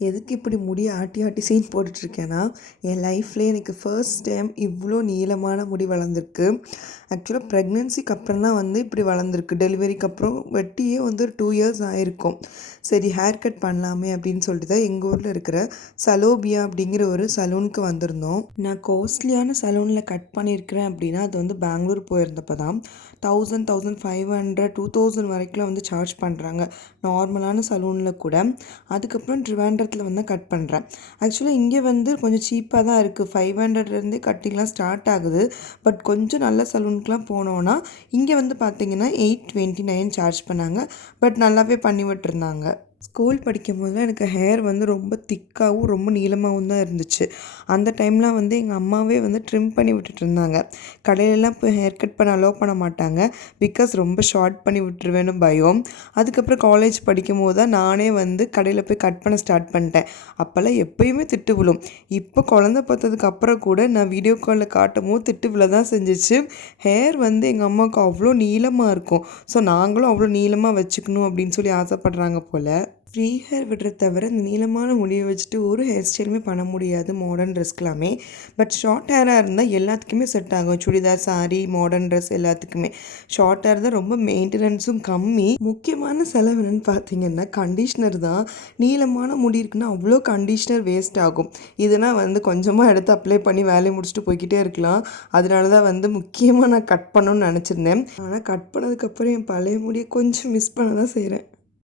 எதுக்கு இப்படி முடிய ஆட்டி ஆட்டி சீன் போட்டுட்ருக்கேன்னா, என் லைஃப்லேயே எனக்கு ஃபர்ஸ்ட் டைம் இவ்வளோ நீளமான முடி வளர்ந்துருக்கு. ஆக்சுவலாக ப்ரெக்னென்சிக்கு அப்புறம் தான் வந்து இப்படி வளர்ந்துருக்கு. டெலிவரிக்கு அப்புறம் வெட்டியே வந்து ஒரு 2 இயர்ஸ் ஆயிருக்கும். சரி ஹேர் கட் பண்ணலாமே அப்படின்னு சொல்லிட்டு தான் எங்கள் ஊரில் இருக்கிற சலோபியா அப்படிங்கிற ஒரு சலூனுக்கு வந்திருந்தோம். நான் காஸ்ட்லியான சலூனில் கட் பண்ணியிருக்கிறேன் அப்படின்னா அது வந்து பெங்களூர் போயிருந்தப்போ தான் 1000, 1500, 2000 வரைக்கும் வந்து சார்ஜ் பண்ணுறாங்க நார்மலான சலூனில் கூட. அதுக்கப்புறம் ட்ரிவாண்ட்ரத்தில் வந்து கட் பண்ணுறேன். ஆக்சுவலாக இங்கே வந்து கொஞ்சம் சீப்பாக தான் இருக்குது. 500லேருந்தே கட்டிங்லாம் ஸ்டார்ட் ஆகுது. பட் கொஞ்சம் நல்ல சலூனுக்குலாம் போனோன்னா இங்கே வந்து பார்த்திங்கன்னா 829 சார்ஜ் பண்ணாங்க. பட் நல்லாவே பண்ணி விட்டுருந்தாங்க. ஸ்கூல் படிக்கும் போதெல்லாம் எனக்கு ஹேர் வந்து ரொம்ப திக்காகவும் ரொம்ப நீளமாகவும் தான் இருந்துச்சு. அந்த டைம்லாம் வந்து எங்கள் அம்மாவே வந்து ட்ரிம் பண்ணி விட்டுட்டு இருந்தாங்க. கடையிலலாம் போய் ஹேர் கட் பண்ண அலோவ் பண்ண மாட்டாங்க. பிகாஸ் ரொம்ப ஷார்ட் பண்ணி விட்டுருவேன்னு பயம். அதுக்கப்புறம் காலேஜ் படிக்கும் போது தான் நானே வந்து கடையில் போய் கட் பண்ண ஸ்டார்ட் பண்ணிட்டேன். அப்போல்லாம் எப்போயுமே திட்டு விழும். இப்போ குழந்த பார்த்ததுக்கு அப்புறம் கூட நான் வீடியோ காலில் காட்டும் போது திட்டு விழ தான் செஞ்சிச்சு. ஹேர் வந்து எங்கள் அம்மாவுக்கு அவ்வளோ நீளமாக இருக்கும். ஸோ நாங்களும் அவ்வளோ நீளமாக வச்சுக்கணும் அப்படின்னு சொல்லி ஆசைப்பட்றாங்க போல். ஃப்ரீ ஹேர் விடுறத தவிர இந்த நீளமான முடியை வச்சுட்டு ஒரு ஹேர் ஸ்டைலுமே பண்ண முடியாது மாடர்ன் ட்ரெஸ்க்கெலாமே. பட் ஷார்ட் ஹேராக இருந்தால் எல்லாத்துக்குமே செட் ஆகும். சுடிதார், சாரீ, மாடர்ன் ட்ரெஸ் எல்லாத்துக்குமே. ஷார்ட் ஹேர் தான் ரொம்ப மெயின்டெனன்ஸும் கம்மி. முக்கியமான செலவு என்னென்னு பார்த்தீங்கன்னா கண்டிஷ்னர் தான். நீளமான முடி இருக்குன்னா அவ்வளோ கண்டிஷ்னர் வேஸ்ட் ஆகும். இதனால் வந்து கொஞ்சமாக எடுத்து அப்ளை பண்ணி வேலையை முடிச்சுட்டு போய்கிட்டே இருக்கலாம். அதனால தான் வந்து முக்கியமாக நான் கட் பண்ணணும்னு நினச்சிருந்தேன். ஆனால் கட் பண்ணதுக்கப்புறம் என் பழைய முடியை கொஞ்சம் மிஸ் பண்ண தான் செய்கிறேன்.